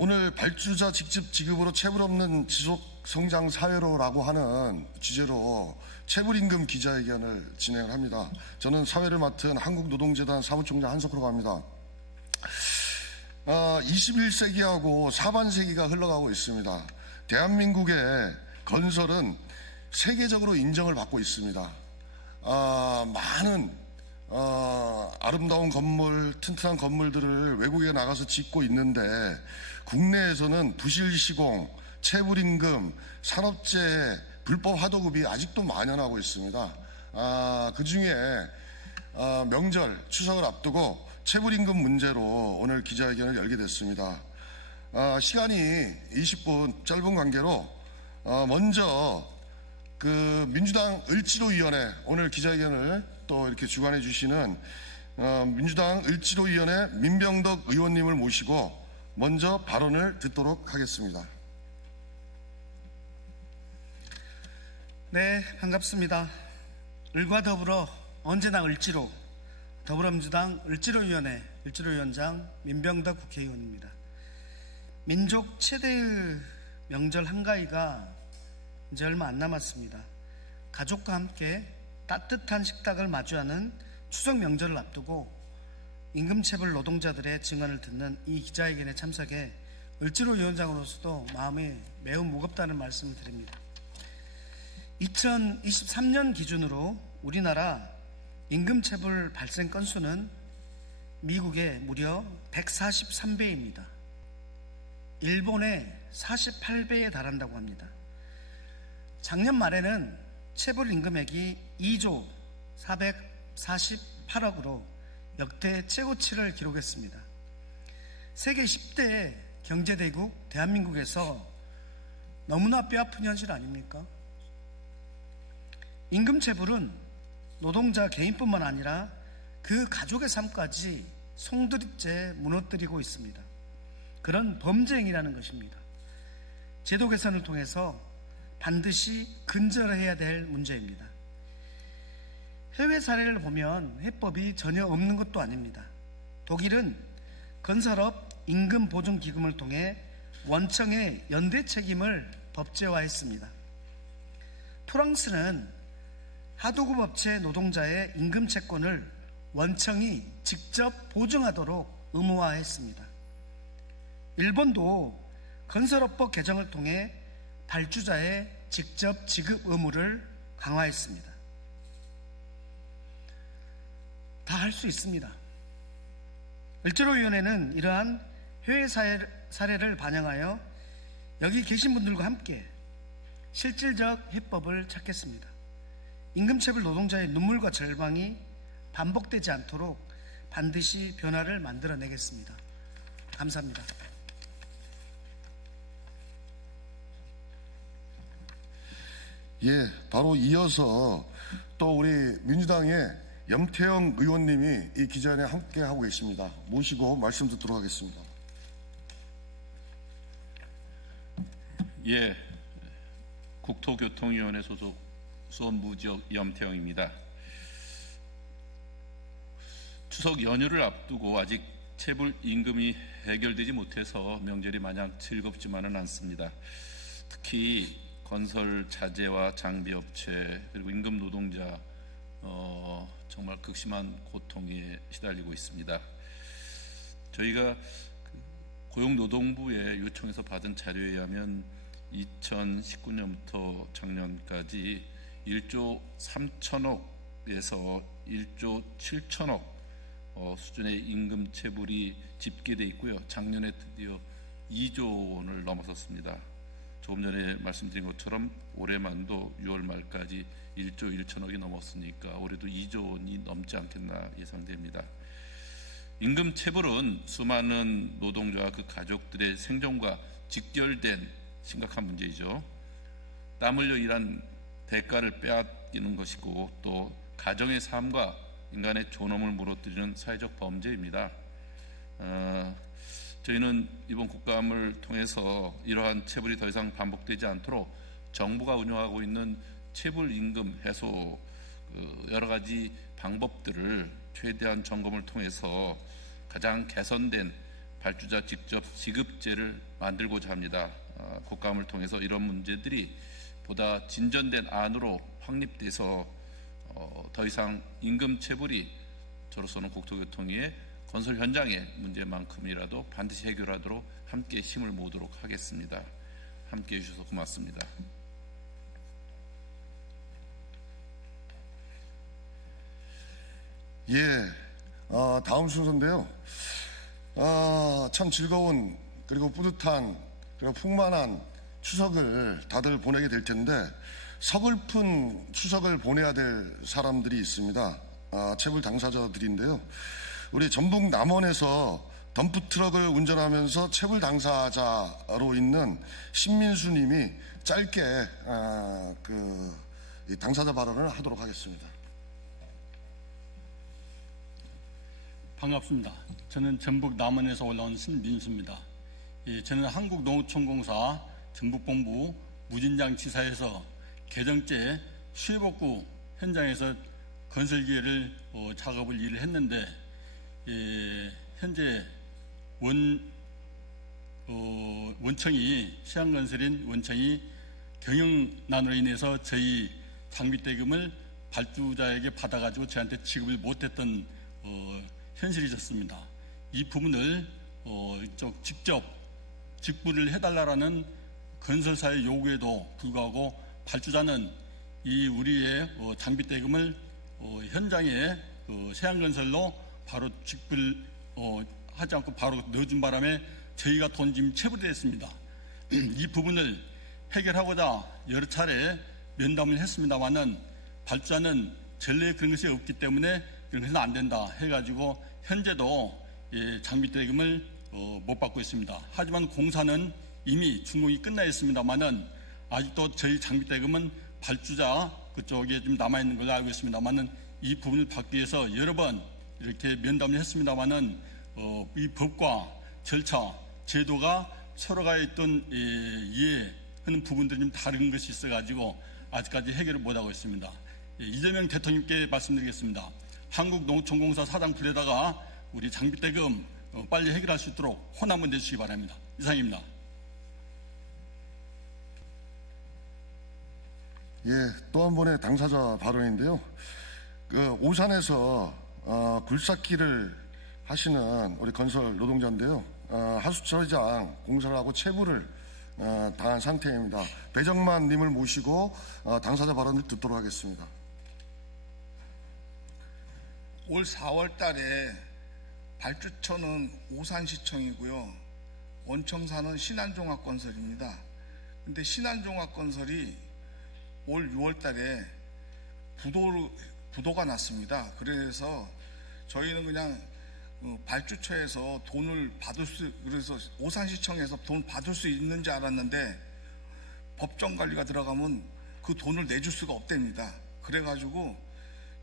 오늘 발주자 직접 지급으로 체불 없는 지속성장 사회로라고 하는 주제로 체불임금 기자회견을 진행을 합니다. 저는 사회를 맡은 한국노동재단 사무총장 한석호라고 합니다. 21세기하고 사반세기가 흘러가고 있습니다. 대한민국의 건설은 세계적으로 인정을 받고 있습니다. 많은 아름다운 건물, 튼튼한 건물들을 외국에 나가서 짓고 있는데 국내에서는 부실시공, 체불임금, 산업재해, 불법 하도급이 아직도 만연하고 있습니다. 그 중에 명절, 추석을 앞두고 체불임금 문제로 오늘 기자회견을 열게 됐습니다. 시간이 20분 짧은 관계로 먼저 그 민주당 을지로위원회 오늘 기자회견을 또 이렇게 주관해 주시는 민주당 을지로위원회 민병덕 의원님을 모시고 먼저 발언을 듣도록 하겠습니다. 네, 반갑습니다. 을과 더불어 언제나 을지로, 더불어민주당 을지로위원회 을지로위원장 민병덕 국회의원입니다. 민족 최대의 명절 한가위가 이제 얼마 안 남았습니다. 가족과 함께 따뜻한 식탁을 마주하는 추석 명절을 앞두고 임금체불 노동자들의 증언을 듣는 이 기자회견에 참석해 을지로위원장으로서도 마음이 매우 무겁다는 말씀을 드립니다. 2023년 기준으로 우리나라 임금체불 발생 건수는 미국의 무려 143배입니다. 일본의 48배에 달한다고 합니다. 작년 말에는 체불 임금액이 2조 448억으로 역대 최고치를 기록했습니다. 세계 10대 경제대국 대한민국에서 너무나 뼈아픈 현실 아닙니까? 임금체불은 노동자 개인뿐만 아니라 그 가족의 삶까지 송두리째 무너뜨리고 있습니다. 그런 범죄 행위라는 것입니다. 제도 개선을 통해서 반드시 근절해야 될 문제입니다. 해외 사례를 보면 해법이 전혀 없는 것도 아닙니다. 독일은 건설업 임금보증기금을 통해 원청의 연대 책임을 법제화했습니다. 프랑스는 하도급 업체 노동자의 임금 채권을 원청이 직접 보증하도록 의무화했습니다. 일본도 건설업법 개정을 통해 발주자의 직접 지급 의무를 강화했습니다. 다 할 수 있습니다. 을지로위원회는 이러한 해외 사례를 반영하여 여기 계신 분들과 함께 실질적 해법을 찾겠습니다. 임금체불 노동자의 눈물과 절망이 반복되지 않도록 반드시 변화를 만들어내겠습니다. 감사합니다. 예, 바로 이어서 또 우리 민주당의 염태영 의원님이 이 기자회견에 함께 하고 계십니다. 모시고 말씀 듣도록 하겠습니다. 예, 국토교통위원회 소속 수원무지역 염태영입니다. 추석 연휴를 앞두고 아직 체불 임금이 해결되지 못해서 명절이 마냥 즐겁지만은 않습니다. 특히 건설 자재와 장비업체 그리고 임금 노동자 정말 극심한 고통에 시달리고 있습니다. 저희가 고용노동부의 요청에서 받은 자료에 의하면 2019년부터 작년까지 1조 3천억에서 1조 7천억 수준의 임금 체불이 집계되어 있고요. 작년에 드디어 2조 원을 넘어섰습니다. 조금 전에 말씀드린 것처럼 올해만도 6월 말까지 1조 1천억이 넘었으니까 올해도 2조 원이 넘지 않겠나 예상됩니다. 임금 체불은 수많은 노동자와 그 가족들의 생존과 직결된 심각한 문제이죠. 땀 흘려 일한 대가를 빼앗기는 것이고 또 가정의 삶과 인간의 존엄을 무너뜨리는 사회적 범죄입니다. 저희는 이번 국감을 통해서 이러한 체불이 더 이상 반복되지 않도록 정부가 운영하고 있는 체불 임금 해소 여러 가지 방법들을 최대한 점검을 통해서 가장 개선된 발주자 직접 지급제를 만들고자 합니다. 국감을 통해서 이런 문제들이 보다 진전된 안으로 확립돼서 더 이상 임금 체불이 저로서는 국토교통위의 건설 현장의 문제만큼이라도 반드시 해결하도록 함께 힘을 모으도록 하겠습니다. 함께해 주셔서 고맙습니다. 다음 순서인데요. 참 즐거운 그리고 뿌듯한 그리고 풍만한 추석을 다들 보내게 될 텐데 서글픈 추석을 보내야 될 사람들이 있습니다. 체불 당사자들인데요. 우리 전북 남원에서 덤프트럭을 운전하면서 체불 당사자로 있는 신민수 님이 짧게 이 당사자 발언을 하도록 하겠습니다. 반갑습니다. 저는 전북 남원에서 올라온 신민수입니다. 저는 한국농어촌공사 전북본부 무진장지사에서 개정제 수해복구 현장에서 건설기계를 작업을 일을 했는데 현재 원청이 시한건설인 원청이 경영난으로 인해서 저희 장비대금을 발주자에게 받아가지고 저한테 지급을 못했던 현실이 있었습니다. 이 부분을 직접 직불을 해달라는 건설사의 요구에도 불구하고 발주자는 이 우리의 장비대금을 현장에 세안건설로 바로 직불 하지 않고 바로 넣어준 바람에 저희가 돈 지금 체불이 됐습니다. 이 부분을 해결하고자 여러 차례 면담을 했습니다만은 발주자는 전례에 그런 것이 없기 때문에 그런 것은 안 된다 해가지고 현재도 장비대금을 못 받고 있습니다. 하지만 공사는 이미 준공이 끝나 있습니다만은 아직도 저희 장비대금은 발주자 그쪽에 좀 남아있는 걸로 알고 있습니다만은 이 부분을 받기 위해서 여러 번 이렇게 면담을 했습니다만은 이 법과 절차, 제도가 서로가 있던 이해하는 부분들이 좀 다른 것이 있어가지고 아직까지 해결을 못하고 있습니다. 이재명 대통령께 말씀드리겠습니다. 한국농촌공사 사장 불에다가 우리 장비대금 빨리 해결할 수 있도록 혼 한번 내주시기 바랍니다. 이상입니다. 또 한 번의 당사자 발언인데요. 오산에서 굴삭기를 하시는 우리 건설 노동자인데요. 하수처리장 공사를 하고 체불을 당한 상태입니다. 배정만 님을 모시고 당사자 발언을 듣도록 하겠습니다. 올 4월 달에 발주처는 오산시청이고요. 원청사는 신한종합건설입니다. 근데 신한종합건설이 올 6월 달에 부도가 났습니다. 그래서 저희는 그냥 발주처에서 돈을 그래서 오산시청에서 돈 받을 수 있는 줄 알았는데 법정관리가 들어가면 그 돈을 내줄 수가 없답니다. 그래가지고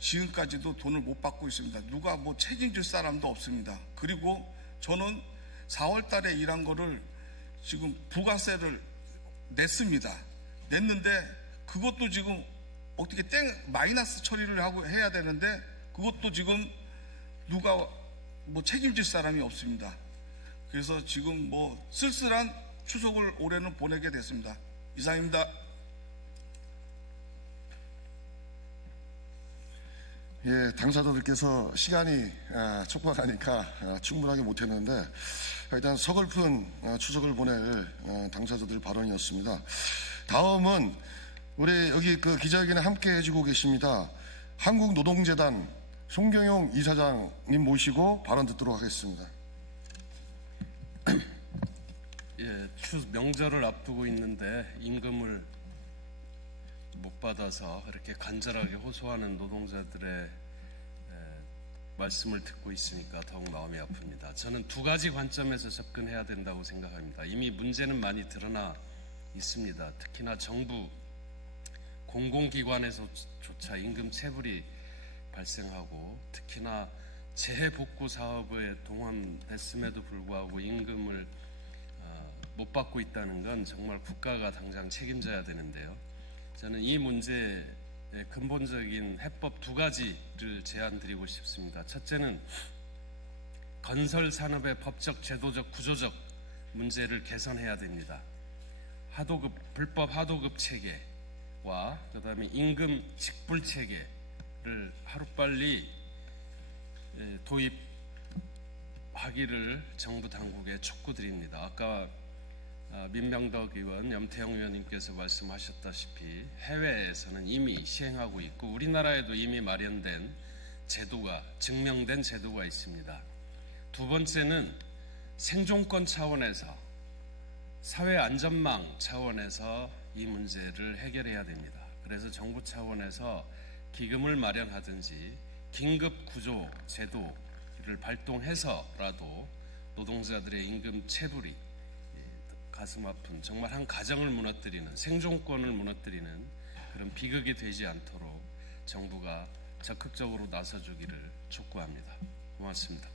지금까지도 돈을 못 받고 있습니다. 누가 책임질 사람도 없습니다. 그리고 저는 4월 달에 일한 거를 지금 부가세를 냈습니다. 냈는데 그것도 지금 어떻게 마이너스 처리를 하고 해야 되는데 그것도 지금 누가 책임질 사람이 없습니다. 그래서 지금 쓸쓸한 추석을 올해는 보내게 됐습니다. 이상입니다. 당사자들께서 시간이 촉박하니까 충분하게 못했는데 일단 서글픈 추석을 보낼 당사자들 발언이었습니다. 다음은 우리 여기 기자회견에 함께 해주고 계십니다. 한국노동재단 송경용 이사장님 모시고 발언 듣도록 하겠습니다. 추석 명절을 앞두고 있는데 임금을 못 받아서 이렇게 간절하게 호소하는 노동자들의 말씀을 듣고 있으니까 더욱 마음이 아픕니다. 저는 두 가지 관점에서 접근해야 된다고 생각합니다. 이미 문제는 많이 드러나 있습니다. 특히나 정부 공공기관에서조차 임금 체불이 발생하고 특히나 재해복구 사업에 동원됐음에도 불구하고 임금을 못 받고 있다는 건 정말 국가가 당장 책임져야 되는데요. 저는 이 문제의 근본적인 해법 두 가지를 제안드리고 싶습니다. 첫째는 건설 산업의 법적, 제도적, 구조적 문제를 개선해야 됩니다. 불법 하도급 체계와 그다음에 임금 직불 체계를 하루빨리 도입하기를 정부 당국에 촉구드립니다. 아까 민병덕 의원, 염태영 의원님께서 말씀하셨다시피 해외에서는 이미 시행하고 있고 우리나라에도 이미 마련된 제도가, 증명된 제도가 있습니다. 두 번째는 생존권 차원에서, 사회 안전망 차원에서 이 문제를 해결해야 됩니다. 그래서 정부 차원에서 기금을 마련하든지 긴급 구조 제도를 발동해서라도 노동자들의 임금 체불이 가슴 아픈, 정말 한 가정을 무너뜨리는, 생존권을 무너뜨리는 그런 비극이 되지 않도록 정부가 적극적으로 나서주기를 촉구합니다. 고맙습니다.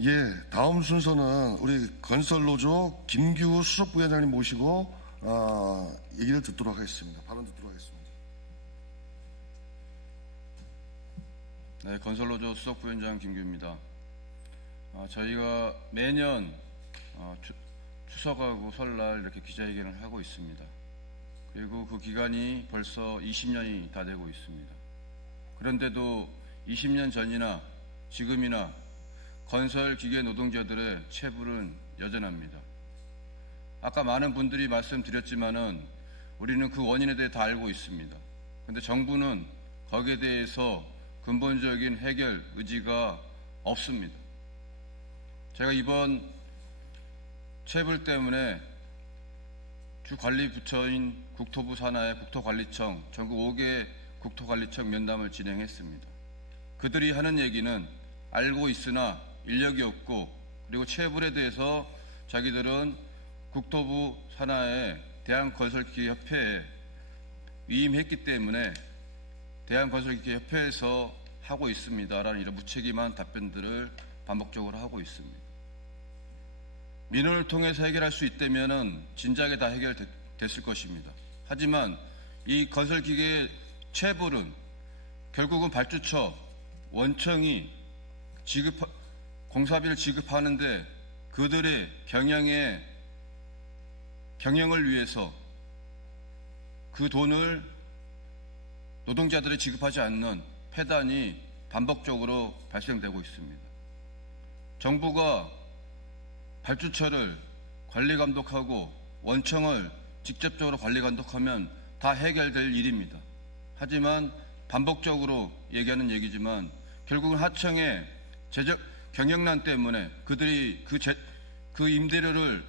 예, 다음 순서는 우리 건설노조 김규우 수석부위원장님 모시고 얘기를 듣도록 하겠습니다. 발언 듣도록 하겠습니다. 네, 건설노조 수석부위원장 김규우입니다. 저희가 매년 추석하고 설날 이렇게 기자회견을 하고 있습니다. 그리고 그 기간이 벌써 20년이 다 되고 있습니다. 그런데도 20년 전이나 지금이나 건설기계 노동자들의 체불은 여전합니다. 아까 많은 분들이 말씀드렸지만은 우리는 그 원인에 대해 다 알고 있습니다. 그런데 정부는 거기에 대해서 근본적인 해결 의지가 없습니다. 제가 이번 체불 때문에 주 관리 부처인 국토부 산하의 국토관리청, 전국 5개 국토관리청 면담을 진행했습니다. 그들이 하는 얘기는 알고 있으나 인력이 없고, 그리고 체불에 대해서 자기들은 국토부 산하의 대한건설기계협회에 위임했기 때문에 대한건설기계협회에서 하고 있습니다라는 이런 무책임한 답변들을 반복적으로 하고 있습니다. 민원을 통해서 해결할 수 있다면 진작에 다 해결됐을 것입니다. 하지만 이 건설기계 체불은 결국은 발주처, 원청이 공사비를 지급하는데 그들의 경영을 위해서 그 돈을 노동자들이 지급하지 않는 폐단이 반복적으로 발생되고 있습니다. 정부가 발주처를 관리 감독하고 원청을 직접적으로 관리 감독하면 다 해결될 일입니다. 하지만 반복적으로 얘기하는 얘기지만 결국은 하청의 경영난 때문에 그들이 그 임대료를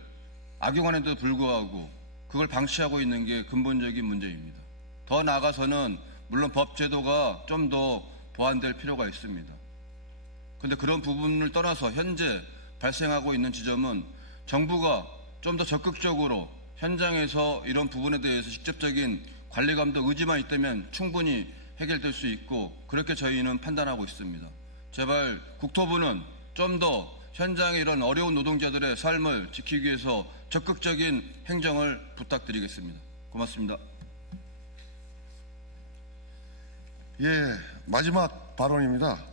악용하는데도 불구하고 그걸 방치하고 있는 게 근본적인 문제입니다. 더 나아가서는 물론 법 제도가 좀 더 보완될 필요가 있습니다. 그런데 그런 부분을 떠나서 현재 발생하고 있는 지점은 정부가 좀 더 적극적으로 현장에서 이런 부분에 대해서 직접적인 관리 감독 의지만 있다면 충분히 해결될 수 있고 그렇게 저희는 판단하고 있습니다. 제발 국토부는 좀 더 현장의 이런 어려운 노동자들의 삶을 지키기 위해서 적극적인 행정을 부탁드리겠습니다. 고맙습니다. 예, 마지막 발언입니다.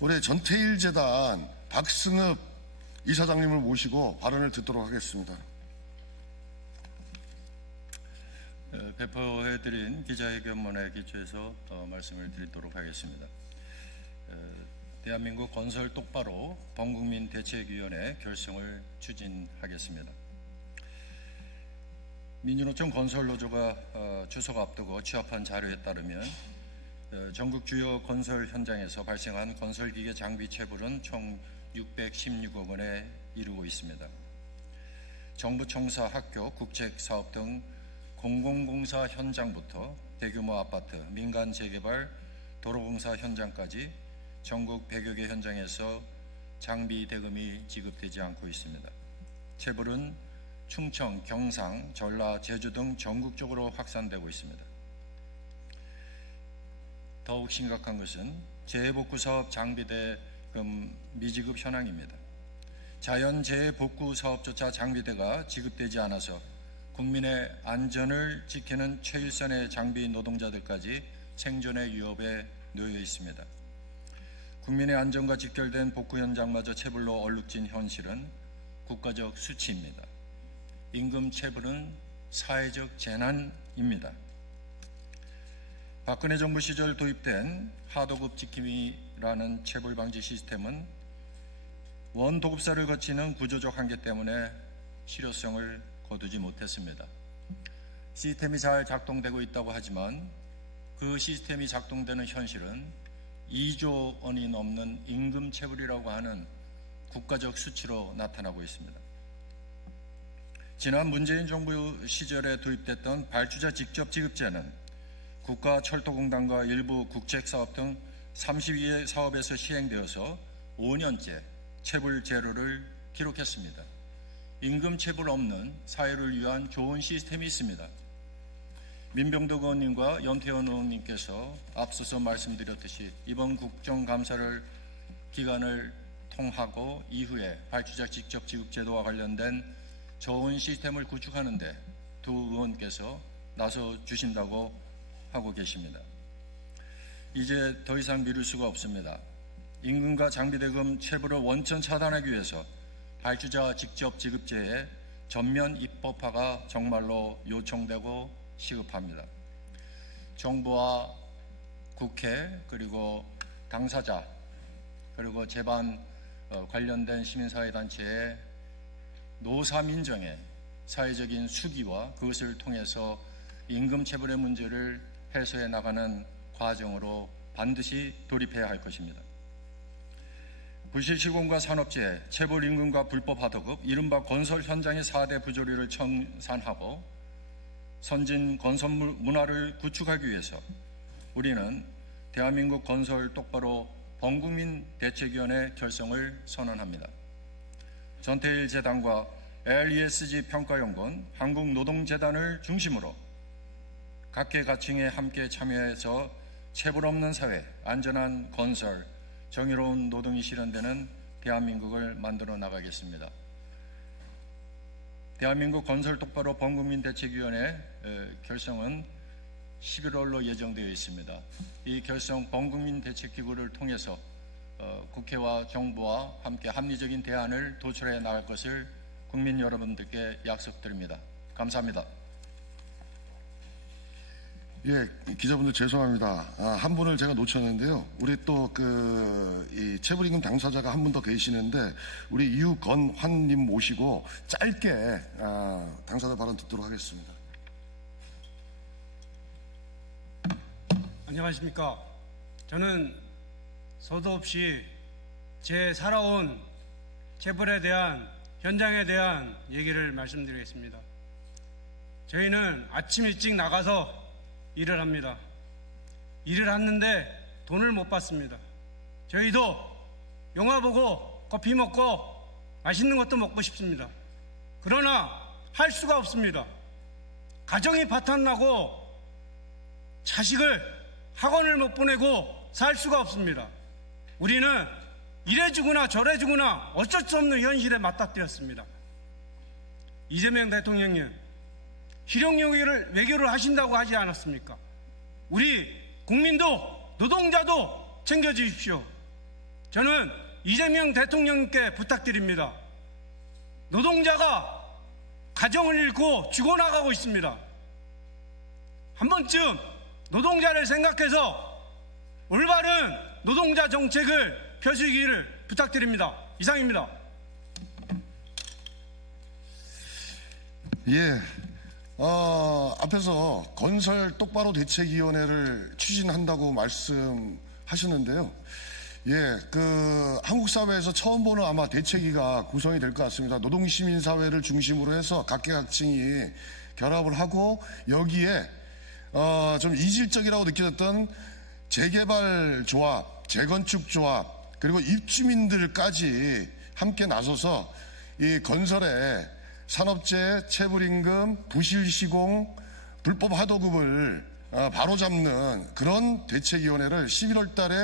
올해 전태일재단 박승읍 이사장님을 모시고 발언을 듣도록 하겠습니다. 배포해드린 기자회견문에 기초해서 말씀을 드리도록 하겠습니다. 대한민국 건설 똑바로 범국민 대책위원회 결성을 추진하겠습니다. 민주노총 건설노조가 추석 앞두고 취합한 자료에 따르면 전국 주요 건설 현장에서 발생한 건설기계 장비 체불은 총 616억 원에 이르고 있습니다. 정부 청사, 학교, 국책사업 등 공공공사 현장부터 대규모 아파트, 민간 재개발, 도로공사 현장까지 전국 100여 개 현장에서 장비 대금이 지급되지 않고 있습니다. 체불은 충청, 경상, 전라, 제주 등 전국적으로 확산되고 있습니다. 더욱 심각한 것은 재해복구사업 장비대금 미지급 현황입니다. 자연재해복구사업조차 장비대가 지급되지 않아서 국민의 안전을 지키는 최일선의 장비 노동자들까지 생존의 위협에 놓여 있습니다. 국민의 안전과 직결된 복구 현장마저 체불로 얼룩진 현실은 국가적 수치입니다. 임금 체불은 사회적 재난입니다. 박근혜 정부 시절 도입된 하도급 지킴이라는 체불 방지 시스템은 원도급사를 거치는 구조적 한계 때문에 실효성을 거두지 못했습니다. 시스템이 잘 작동되고 있다고 하지만 그 시스템이 작동되는 현실은 2조 원이 넘는 임금 체불이라고 하는 국가적 수치로 나타나고 있습니다. 지난 문재인 정부 시절에 도입됐던 발주자 직접 지급제는 국가철도공단과 일부 국책사업 등 32개 사업에서 시행되어서 5년째 체불 제로를 기록했습니다. 임금 체불 없는 사회를 위한 좋은 시스템이 있습니다. 민병덕 의원님과 연태원 의원님께서 앞서서 말씀드렸듯이 이번 국정감사를 기간을 통하고 이후에 발주자 직접 지급 제도와 관련된 좋은 시스템을 구축하는 데 두 의원께서 나서 주신다고 하고 계십니다. 이제 더 이상 미룰 수가 없습니다. 임금과 장비대금 체불을 원천 차단하기 위해서 발주자 직접 지급제의 전면 입법화가 정말로 요청되고 시급합니다. 정부와 국회 그리고 당사자 그리고 제반 관련된 시민사회단체의 노사민정의 사회적인 수기와 그것을 통해서 임금 체불의 문제를 해소해 나가는 과정으로 반드시 돌입해야 할 것입니다. 부실시공과 산업재해, 체불 임금과 불법 하도급, 이른바 건설 현장의 4대 부조리를 청산하고 선진 건설 문화를 구축하기 위해서 우리는 대한민국 건설 똑바로 범국민 대책위원회 결성을 선언합니다. 전태일 재단과 LESG 평가연구원, 한국노동재단을 중심으로 각계각층에 함께 참여해서 체불 없는 사회, 안전한 건설, 정의로운 노동이 실현되는 대한민국을 만들어 나가겠습니다. 대한민국 건설 똑바로 범국민 대책위원회 결성은 11월로 예정되어 있습니다. 이 결성 범국민 대책기구를 통해서 국회와 정부와 함께 합리적인 대안을 도출해 나갈 것을 국민 여러분들께 약속드립니다. 감사합니다. 예, 기자분들 죄송합니다. 한 분을 제가 놓쳤는데요. 우리 또 이 체불임금 당사자가 한 분 더 계시는데 우리 유건환님 모시고 짧게 당사자 발언 듣도록 하겠습니다. 안녕하십니까. 저는 서도 없이 제 살아온 체불에 대한 현장에 대한 얘기를 말씀드리겠습니다. 저희는 아침 일찍 나가서 일을 합니다. 일을 하는데 돈을 못 받습니다. 저희도 영화 보고 커피 먹고 맛있는 것도 먹고 싶습니다. 그러나 할 수가 없습니다. 가정이 파탄나고 자식을 학원을 못 보내고 살 수가 없습니다. 우리는 이래주거나 저래주거나 어쩔 수 없는 현실에 맞닥뜨렸습니다. 이재명 대통령님, 실용 외교를 하신다고 하지 않았습니까? 우리 국민도 노동자도 챙겨주십시오. 저는 이재명 대통령님께 부탁드립니다. 노동자가 가정을 잃고 죽어나가고 있습니다. 한 번쯤 노동자를 생각해서 올바른 노동자 정책을 펴시기를 부탁드립니다. 이상입니다. 예, 앞에서 건설 똑바로 대책위원회를 추진한다고 말씀하셨는데요. 예, 한국 사회에서 처음 보는 아마 대책위가 구성이 될 것 같습니다. 노동시민사회를 중심으로 해서 각계각층이 결합을 하고 여기에 좀 이질적이라고 느껴졌던 재개발 조합, 재건축 조합, 그리고 입주민들까지 함께 나서서 이 건설에 산업재해, 체불임금, 부실시공, 불법 하도급을 바로잡는 그런 대책위원회를 11월 달에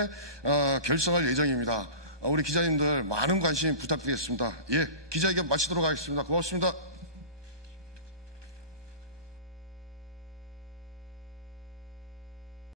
결성할 예정입니다. 우리 기자님들 많은 관심 부탁드리겠습니다. 예, 기자회견 마치도록 하겠습니다. 고맙습니다.